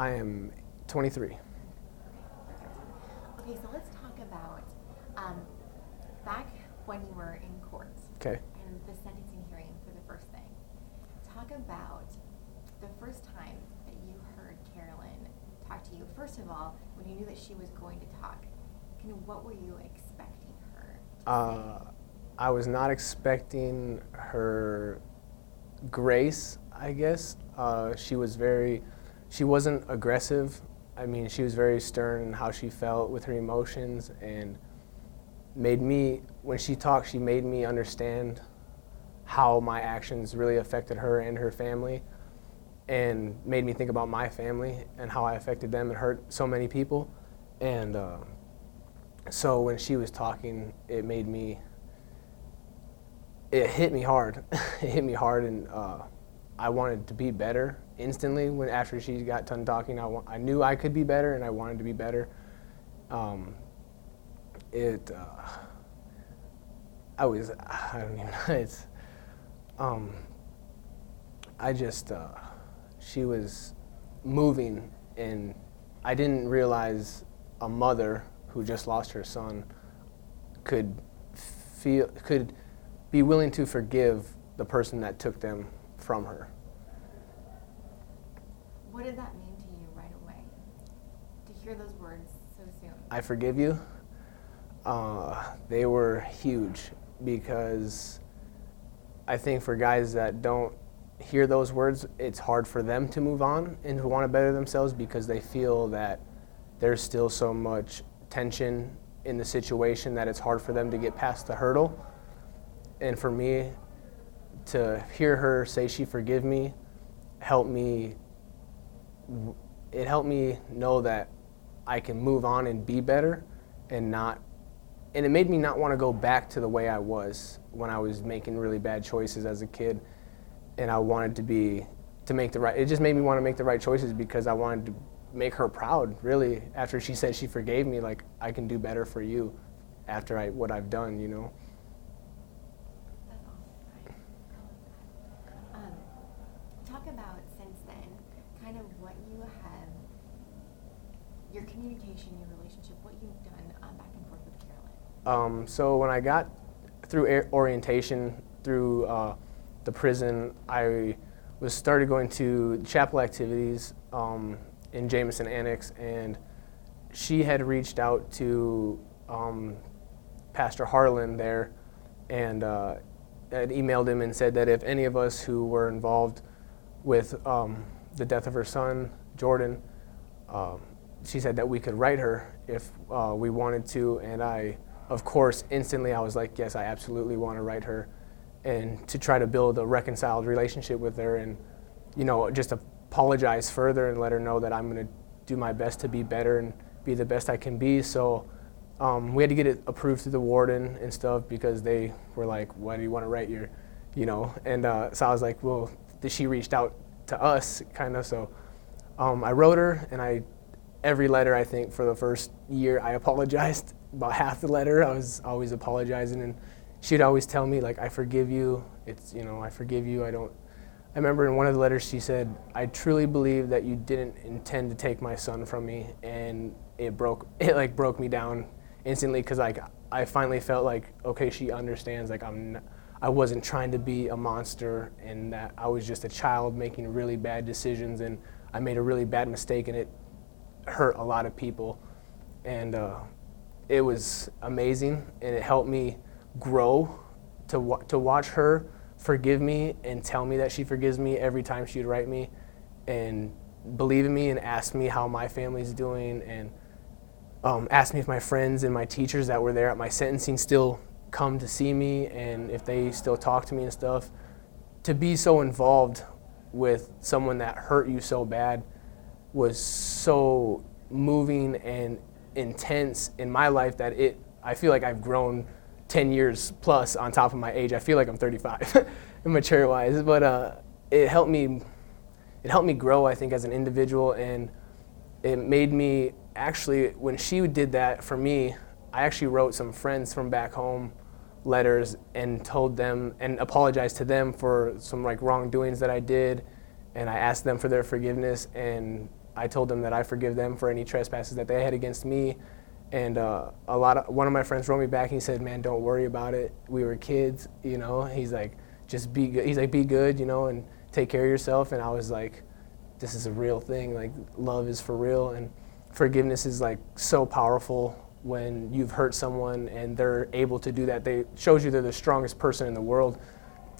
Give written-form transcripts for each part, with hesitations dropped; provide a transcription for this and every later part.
I am 23. Okay, so let's talk about back when you were in court Okay. and the sentencing hearing for the first thing. Talk about the first time that you heard Carolyn talk to you. First of all, when you knew that she was going to talk, kind of what were you expecting her to say? I was not expecting her grace, I guess. She wasn't aggressive. I mean, she was very stern in how she felt with her emotions, and when she talked, she made me understand how my actions really affected her and her family, and made me think about my family and how I affected them and hurt so many people. And so when she was talking, it hit me hard. It hit me hard, and I wanted to be better instantly. After she got done talking, I knew I could be better, and I wanted to be better. I don't even know. She was moving, and I didn't realize a mother who just lost her son could be willing to forgive the person that took them from her. What did that mean to you right away? To hear those words so soon? I forgive you. They were huge, because I think for guys that don't hear those words, it's hard for them to move on and to want to better themselves, because they feel that there's still so much tension in the situation that it's hard for them to get past the hurdle. And for me, to hear her say she forgive me, it helped me know that I can move on and be better, and it made me not want to go back to the way I was when I was making really bad choices as a kid. And I wanted it just made me want to make the right choices, because I wanted to make her proud, really. After she said she forgave me, like, I can do better for you after what I've done, you know. That's awesome. I love that. Talk about, since then, kind of what you have, your communication, your relationship, what you've done back and forth with Carolyn. So when I got through orientation, through the prison, I started going to chapel activities in Jameson Annex, and she had reached out to Pastor Harlan there, and had emailed him and said that if any of us who were involved with the death of her son, Jordan, she said that we could write her if we wanted to. And of course, instantly I was like, yes, I absolutely want to write her, and to try to build a reconciled relationship with her, and, you know, just apologize further and let her know that I'm going to do my best to be better and be the best I can be. So we had to get it approved through the warden and stuff, because they were like, why do you want to write your, you know? And so I was like, well, she reached out to us, kind of. So I wrote her, and every letter, I think, for the first year, I apologized. About half the letter, I was always apologizing, and she'd always tell me, like, I forgive you. I forgive you. I remember in one of the letters she said, I truly believe that you didn't intend to take my son from me, and it broke me down instantly, because I finally felt like, okay, she understands, like, I wasn't trying to be a monster, and that I was just a child making really bad decisions, and I made a really bad mistake, and it hurt a lot of people. And it was amazing, and it helped me grow to watch her forgive me and tell me that she forgives me every time she'd write me, and believe in me and ask me how my family's doing, and ask me if my friends and my teachers that were there at my sentencing still come to see me, and if they still talk to me and stuff. To be so involved with someone that hurt you so bad was so moving and intense in my life that I feel like I've grown 10 years plus on top of my age. I feel like I'm 35 mature-wise, but it helped me grow, I think, as an individual, and it made me actually, when she did that for me, I actually wrote some friends from back home letters and told them and apologized to them for some, like, wrongdoings that I did, and I asked them for their forgiveness, and I told them that I forgive them for any trespasses that they had against me. And one of my friends wrote me back and he said, man, don't worry about it. We were kids, you know. He's like, just be good. He's like, be good, you know, and take care of yourself. And I was like, this is a real thing. Like, love is for real. And forgiveness is like so powerful when you've hurt someone and they're able to do that. They shows you they're the strongest person in the world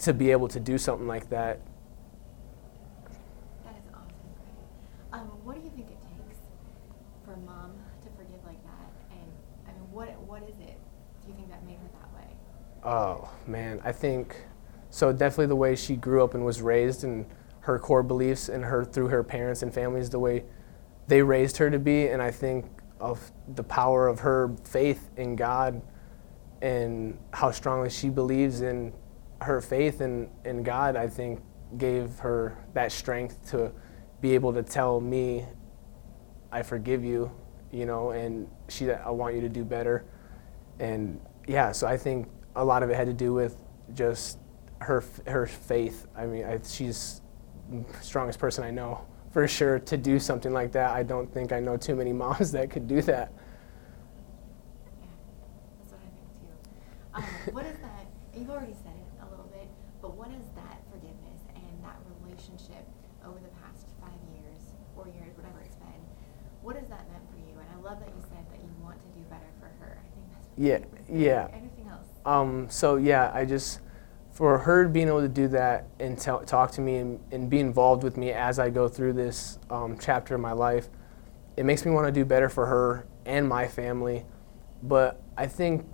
to be able to do something like that. That is awesome. What do you think it takes for mom to forgive like that? And I mean, what is it? Do you think that made her that way? Oh man, I think so. Definitely the way she grew up and was raised, and her core beliefs, and her through her parents and families, the way they raised her to be. And I think of the power of her faith in God and how strongly she believes in her faith in God, I think gave her that strength to be able to tell me, I forgive you, you know, and I want you to do better. And yeah, so I think a lot of it had to do with just her faith. I mean, she's the strongest person I know, for sure, to do something like that. I don't think I know too many moms that could do that. Yeah, that's what I think too. What is that? You've already said it a little bit, but what is that forgiveness and that relationship over the past 5 years, 4 years, whatever it's been? What has that meant for you? And I love that you said that you want to do better for her. I think that's Yeah. Anything else? So yeah, for her being able to do that and talk to me and be involved with me as I go through this chapter of my life, it makes me want to do better for her and my family. But I think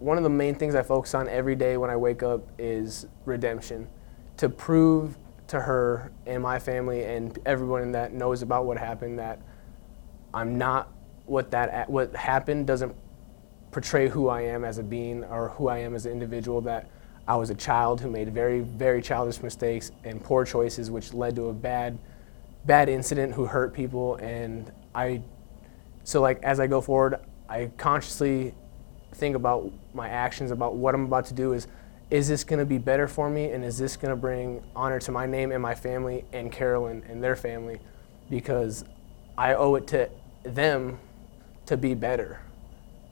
one of the main things I focus on every day when I wake up is redemption, to prove to her and my family and everyone that knows about what happened that I'm not what happened doesn't portray who I am as a being or who I am as an individual, that I was a child who made very, very childish mistakes and poor choices, which led to a bad incident who hurt people. And so like as I go forward, I consciously think about my actions, about what I'm about to do. Is this going to be better for me, and is this going to bring honor to my name and my family and Carolyn and their family? Because I owe it to them to be better,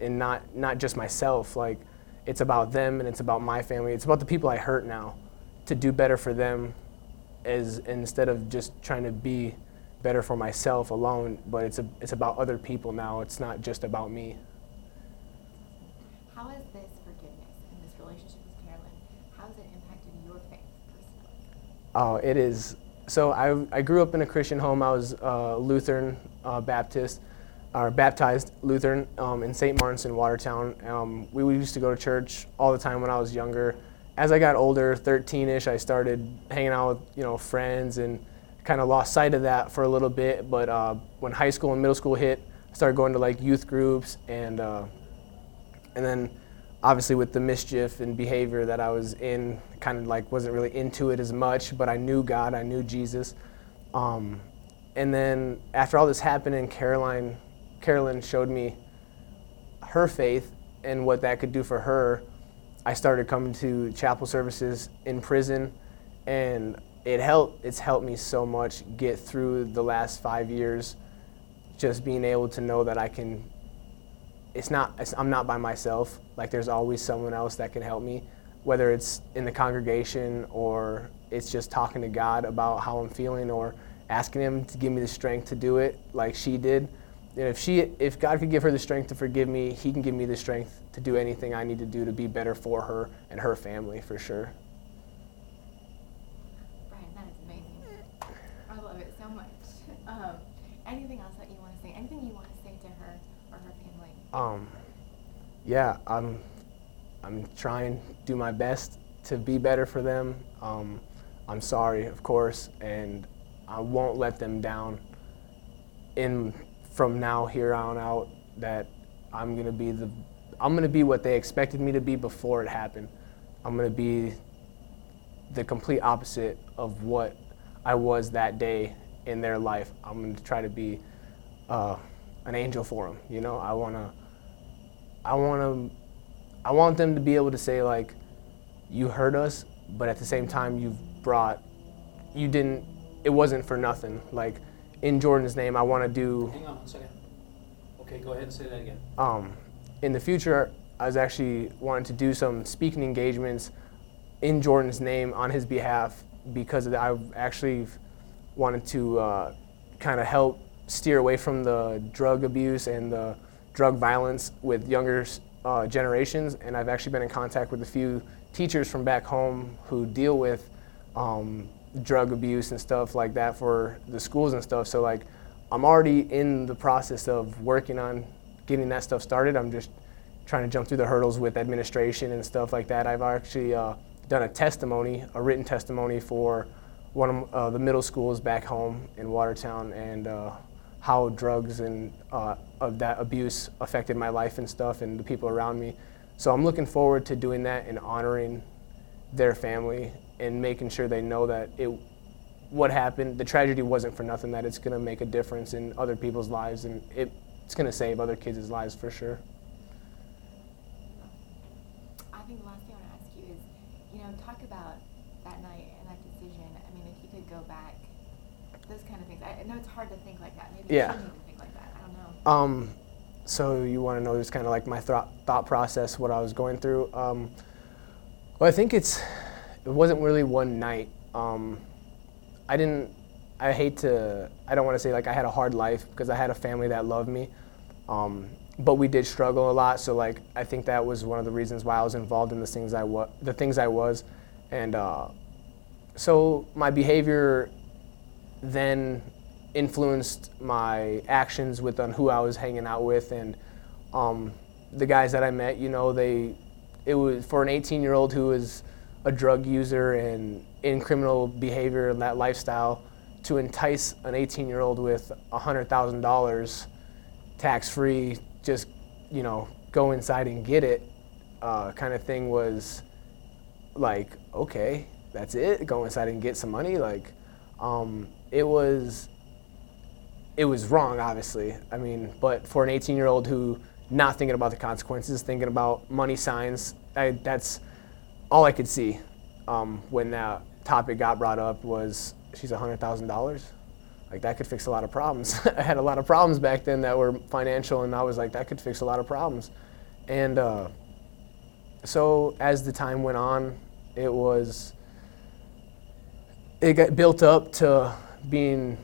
and not just myself. Like, it's about them and it's about my family. It's about the people I hurt now, to do better for them, instead of just trying to be better for myself alone. But it's about other people now. It's not just about me. How has this forgiveness and this relationship with Carolyn, how has it impacted your faith personally? Oh, it is. So I grew up in a Christian home. I was Lutheran Baptist, or baptized Lutheran in St. Martin's in Watertown. We used to go to church all the time when I was younger. As I got older, 13-ish, I started hanging out with friends and kind of lost sight of that for a little bit. But when high school and middle school hit, I started going to like youth groups, and then obviously with the mischief and behavior that I was in, kind of like wasn't really into it as much, but I knew God, I knew Jesus. And then after all this happened, and Carolyn showed me her faith and what that could do for her, I started coming to chapel services in prison, and it's helped me so much get through the last 5 years, just being able to know that I'm not by myself. Like, there's always someone else that can help me, whether it's in the congregation or it's just talking to God about how I'm feeling or asking him to give me the strength to do it like she did. And if God could give her the strength to forgive me, he can give me the strength to do anything I need to do to be better for her and her family, for sure. Brian, that is amazing. I love it so much. Anything else that you want to say? Anything you want to say to her or her family? Yeah, I'm trying to do my best to be better for them. I'm sorry, of course, and I won't let them down. From now here on out, that I'm gonna be what they expected me to be before it happened. I'm gonna be the complete opposite of what I was that day in their life. I'm gonna try to be an angel for them. You know, I want them to be able to say, like, you hurt us, but at the same time it wasn't for nothing. Like, in Jordan's name, I want to do. Hang on 1 second. Okay, go ahead and say that again. In the future, I was actually wanting to do some speaking engagements in Jordan's name on his behalf, because I actually wanted to kind of help steer away from the drug abuse and the drug violence with younger generations. And I've actually been in contact with a few teachers from back home who deal with drug abuse and stuff like that for the schools and stuff. So like, I'm already in the process of working on getting that stuff started. I'm just trying to jump through the hurdles with administration and stuff like that. I've actually done a written testimony for one of the middle schools back home in Watertown, and how drugs and of that abuse affected my life and stuff and the people around me. So I'm looking forward to doing that and honoring their family and making sure they know that what happened, the tragedy wasn't for nothing, that it's going to make a difference in other people's lives, and it's going to save other kids' lives for sure. I think the last thing I want to ask you is, talk about that night and that decision. I mean, if you could go back, those kind of things. I know it's hard to think like that. Maybe you shouldn't even think like that. I don't know. So you want to know just kind of like my thought process, what I was going through. Well, I think it wasn't really one night. I don't want to say like I had a hard life, because I had a family that loved me. But we did struggle a lot, so like I think that was one of the reasons why I was involved in the things I was. And so my behavior then influenced my actions on who I was hanging out with, and the guys that I met, it was for an 18-year-old who was a drug user and in criminal behavior and that lifestyle, to entice an 18-year-old with $100,000 tax-free, just, go inside and get it, kind of thing, was like, okay, that's it, go inside and get some money. Like, it was wrong, obviously. I mean, but for an 18-year-old who not thinking about the consequences, thinking about money signs, that's all I could see when that topic got brought up was, she's $100,000. Like, that could fix a lot of problems. I had a lot of problems back then that were financial, and I was like, that could fix a lot of problems. And so as the time went on, it got built up to being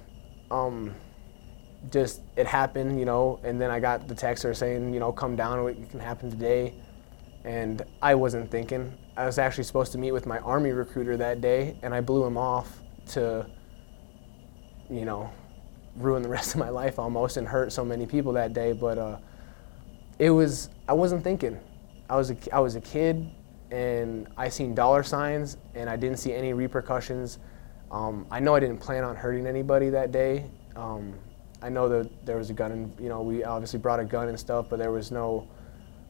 just, it happened, and then I got the text saying, come down, it can happen today. And I wasn't thinking. I was actually supposed to meet with my Army recruiter that day, and I blew him off to, ruin the rest of my life almost and hurt so many people that day. But I wasn't thinking. I was a kid, and I seen dollar signs, and I didn't see any repercussions. I know I didn't plan on hurting anybody that day. I know that there was a gun, and we obviously brought a gun and stuff, but there was no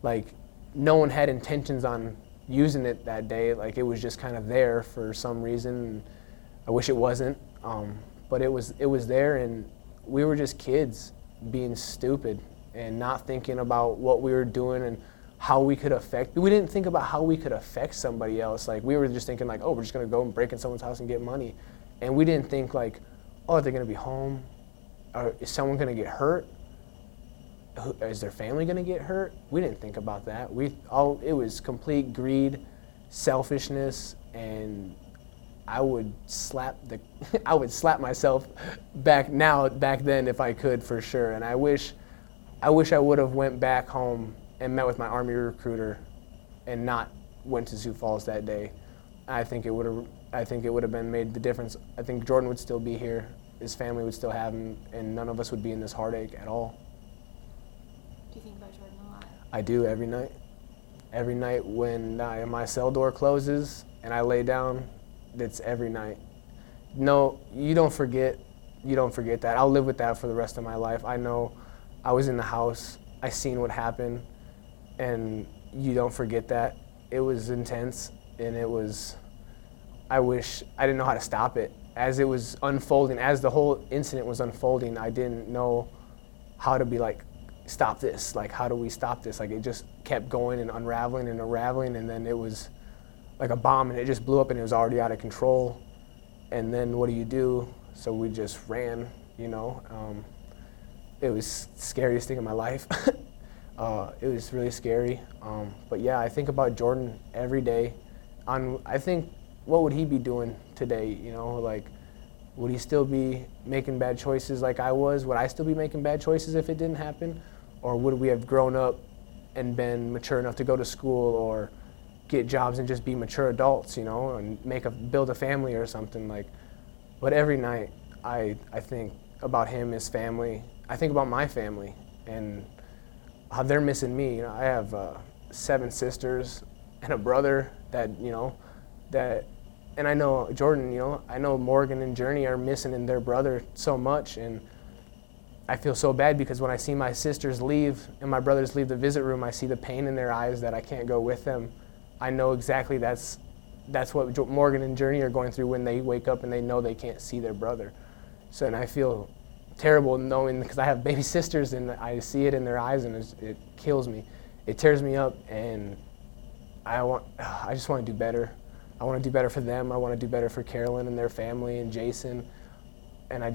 one had intentions on using it that day. Like, it was just kind of there for some reason. And I wish it wasn't, but it was there, and we were just kids being stupid and not thinking about what we were doing and how we could affect. We didn't think about how we could affect somebody else. Like, we were just thinking like, oh, we're just gonna go and break in someone's house and get money, and we didn't think like, oh, they're gonna be home, or is someone gonna get hurt? Is their family gonna get hurt? We didn't think about that. It was complete greed, selfishness, and I would slap myself back then if I could, for sure. And I wish I would have went back home and met with my Army recruiter and not went to Sioux Falls that day. I think it would have been made the difference. I think Jordan would still be here, his family would still have him, and none of us would be in this heartache at all. Do you think about Jordan a lot? I do, every night. Every night when my cell door closes and I lay down, it's every night. No, you don't forget that. I'll live with that for the rest of my life. I know I was in the house, I seen what happened, and you don't forget that. It was intense, and I didn't know how to stop it. As it was unfolding, as the whole incident was unfolding, I didn't know how to be like, stop this. Like, how do we stop this? Like, it just kept going and unraveling, and then it was like a bomb, and it just blew up, and it was already out of control. And then what do? So we just ran. you know. It was the scariest thing in my life. It was really scary. But yeah, I think about Jordan every day. I think, what would he be doing today, you know? Like, would he still be making bad choices like I was? Would I still be making bad choices if it didn't happen? Or would we have grown up and been mature enough to go to school or get jobs and just be mature adults, you know, and build a family or something? Like, but every night I think about him, his family. I think about my family and how they're missing me. You know, I have 7 sisters and a brother that, you know, and I know Jordan, you know, I know Morgan and Journey are missing in their brother so much, and I feel so bad because when I see my sisters leave and my brothers leave the visit room, I see the pain in their eyes that I can't go with them. I know exactly that's what Morgan and Journey are going through when they wake up and they know they can't see their brother. So, and I feel terrible knowing, because I have baby sisters and I see it in their eyes, and it kills me. It tears me up, and I just want to do better. I want to do better for them. I want to do better for Carolyn and their family and Jason, and I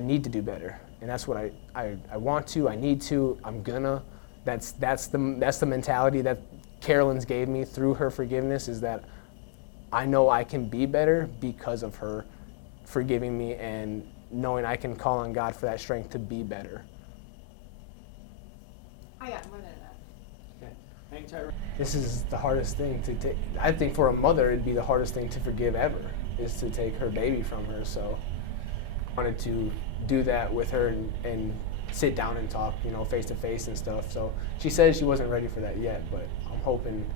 need to do better. And that's what I want to. I need to. I'm gonna. That's the mentality that Carolyn's gave me through her forgiveness, is that I know I can be better because of her forgiving me and knowing I can call on God for that strength to be better. I got more than enough. Okay. Hang tight. This is the hardest thing to take. I think for a mother, it'd be the hardest thing to forgive ever, is to take her baby from her. So I wanted to do that with her and sit down and talk, you know, face to face and stuff. So she says she wasn't ready for that yet, but I'm hoping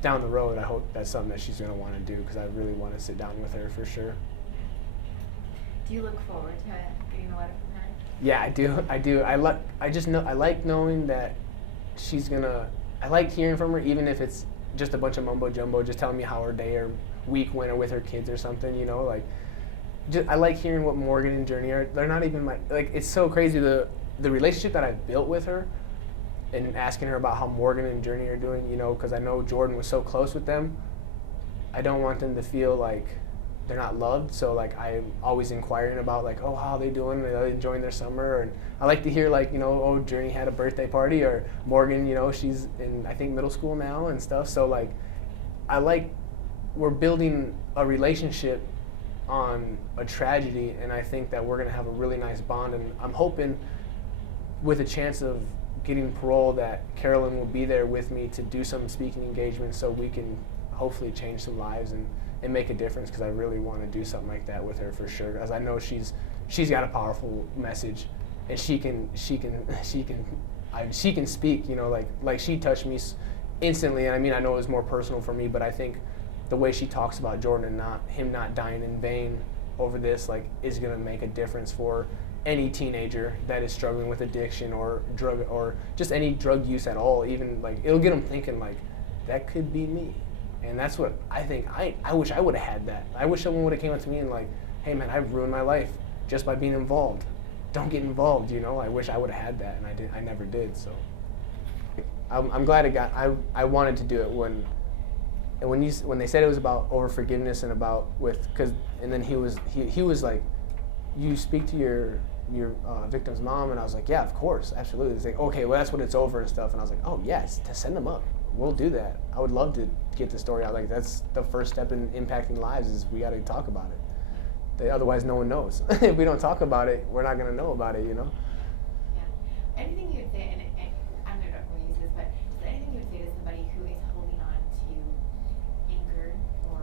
down the road, I hope that's something that she's going to want to do, because I really want to sit down with her for sure. Do you look forward to getting a letter from her? Yeah, I do. I like knowing that she's gonna. I like hearing from her, even if it's just a bunch of mumbo jumbo, just telling me how her day or week went or with her kids or something. You know, like, I like hearing what Morgan and Journey are. They're not even it's so crazy the relationship that I've built with her, and asking her about how Morgan and Journey are doing. You know, because I know Jordan was so close with them. I don't want them to feel like they're not loved, so like I'm always inquiring about, like, oh, how are they doing? Are they enjoying their summer? And I like to hear, like, you know, oh, Journey had a birthday party, or Morgan, you know, she's in, I think, middle school now and stuff. So like, we're building a relationship on a tragedy, and I think that we're gonna have a really nice bond. And I'm hoping, with a chance of getting parole, that Carolyn will be there with me to do some speaking engagements, so we can hopefully change some lives and make a difference, because I really want to do something like that with her for sure. Because I know she's got a powerful message, and she can speak. You know, like she touched me instantly. And I mean, I know it was more personal for me, but I think the way she talks about Jordan and him not dying in vain over this, like, is gonna make a difference for any teenager that is struggling with addiction or drug, or just any drug use at all. Even like, it'll get them thinking, like, that could be me. And that's what I think. I wish I would have had that. I wish someone would have came up to me and like, hey man, I've ruined my life just by being involved. Don't get involved, you know. I wish I would have had that, and I never did. So I'm glad it got. I wanted to do it when they said it was about over forgiveness and about and then he was like, you speak to your victim's mom, and I was like, yeah, of course, absolutely. He's like, okay, well, that's what it's over and stuff. And I was like, oh yes, to send them up. We'll do that. I would love to get the story out. Like, that's the first step in impacting lives, is we got to talk about it. Otherwise, no one knows. If we don't talk about it, we're not going to know about it, you know? Yeah. Anything you would say, and I don't know who uses this, but is there anything you would say to somebody who is holding on to anger, or,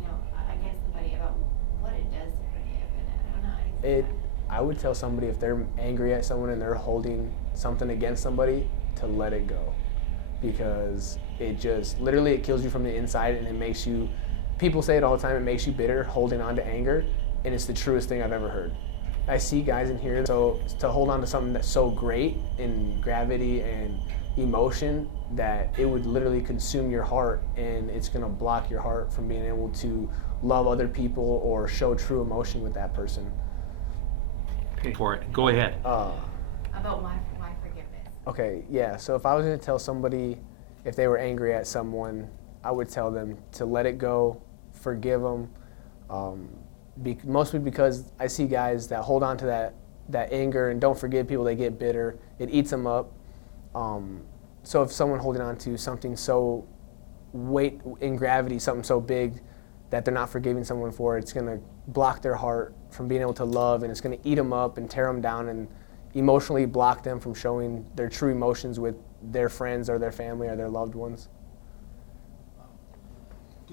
you know, against somebody, about what it does to forgive? And I don't know how to say that. I would tell somebody, if they're angry at someone and they're holding something against somebody, to let it go. Because it just, literally, it kills you from the inside, and it makes you, people say it all the time, it makes you bitter, holding on to anger, and it's the truest thing I've ever heard. I see guys in here, so to hold on to something that's so great in gravity and emotion, that it would literally consume your heart, and it's gonna block your heart from being able to love other people or show true emotion with that person. Pay for it. Go ahead. About why forgiveness? Okay, yeah, so if I was going to tell somebody, if they were angry at someone, I would tell them to let it go, forgive them, mostly because I see guys that hold on to that anger and don't forgive people. They get bitter. It eats them up. So if someone holding on to something so weight in gravity, something so big that they're not forgiving someone for, it's going to block their heart from being able to love, and it's going to eat them up and tear them down and emotionally block them from showing their true emotions with their friends or their family or their loved ones.